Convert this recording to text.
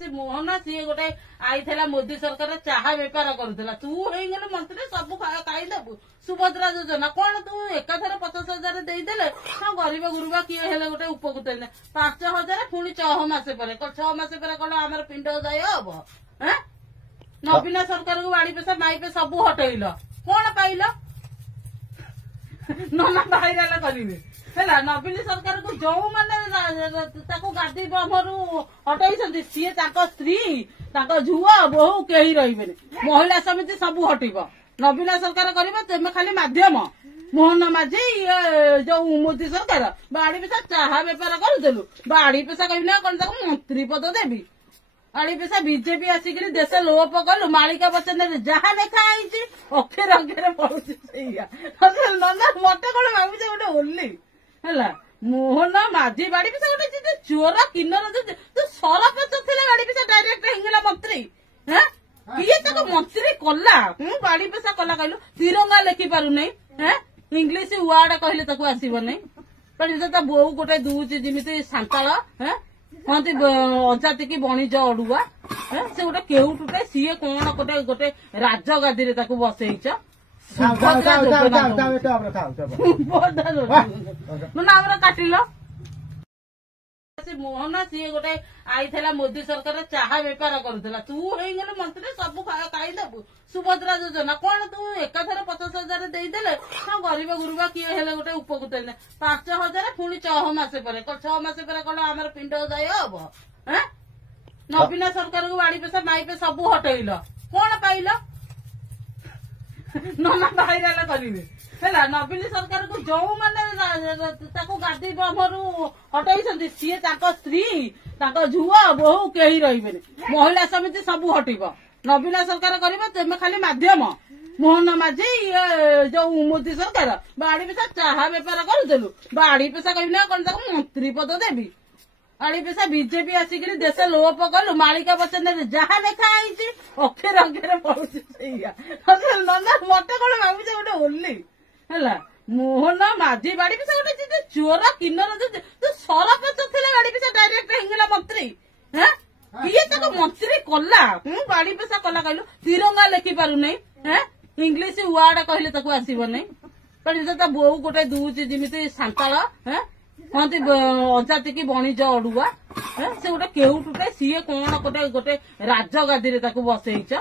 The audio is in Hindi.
से मोहन सी गोटे आई मोदी सरकार चाहा बेपार करूला तू हो मंत्री सब खाईदेबू सुभद्रा योजना कौन तू एकाथर 50,000 देदेले गरीब गुरुबा किए हेले गोटे उपकृत 5,000 पुणी 6 मास पर 6 मास पर कौन आम पिंड उदय हम नवीन सरकार को बाड़ी पैसा माई पे सब हटेल कौन पाइल नना भाईराल करेंगे है नवीन सरकार को जो मैंने गादी बमरू हटाई सी स्त्री झुआ बोहू कही रही महिला समिति सब हटब नवीन सरकार कर खाली माध्यम मोहन माझी ये जो मोदी सरकार बाड़ी पैसा चाहा बेपार करूलु बाड़ी पैसा कहना कौन मंत्री पद देवी बाड़ी पैसा बीजेपी आसिक देश लोप कलु मालिका बचन जहाँ लेखा है अक्षर अक्षर पड़ुची मत कौन भावी गोटे ओली है मोहन माझी बाड़ी पैसा गोटे चोर किन्नर तू सरपंच थे बाड़ी पैसा डायरेक्ट हिंगला मंत्री किए तक मंत्री कला बाड़ी पैसा कला कहलु तिरंगा लेखि पारु नहीं इंग्लिश वार्ड कहले तक आसब नहीं बो गोटे दूची जमी सांताल कहती अजाति की बणिज अड़ुआ से गोटे केउटुटे सीए कौन गोटे गोटे राजगादी बसईच काटिल मोहन सी गोटे आई मोदी सरकार चाहा बेपार करूला तू हो मंत्री सब खाईदेबू सुभद्रा योजना कौन तू एकाथर 50,000 देदेले गरीब गुरुबा किए हेले गोटे उपकृत 5,000 पुणी 6 मास पर 6 मास पर कौन आम पिंड उदय हम नवीन सरकार को बाड़ी पैसा माई पे सब हटेल कौन पाइल नना भाईराल करेंगे है नवीन सरकार को जो मैंने गादी बमरू हटाई सी स्त्री झुआ बोहू कही रही महिला समिति सब हटब नवीन सरकार कर खाली माध्यम मोहन माझी ये जो मोदी सरकार बाड़ी पैसा चाहा बेपार करूलु बाड़ी पैसा कहना कौन मंत्री पद देवी बाड़ी पैसा बीजेपी आसिक देश लोप कलु मालिका बचन जहाँ लेखा है अक्षर अक्षर पड़ुची मत कौन भावी गोटे ओली है मोहन माझी बाड़ी पैसा गोटे चोर किन्नर तू सरपंच थे बाड़ी पैसा डायरेक्ट हिंगला मंत्री किए तक मंत्री कला बाड़ी पैसा कला कहलु तिरंगा लेखि पारु नहीं इंग्लिश वार्ड कहले तक आसब नहीं बो गोटे दूची जमी सांताल कहती अजाति की बणिज अड़ुआ से गोटे केउटुटे सीए कौन गोटे गोटे राजगादी बसईच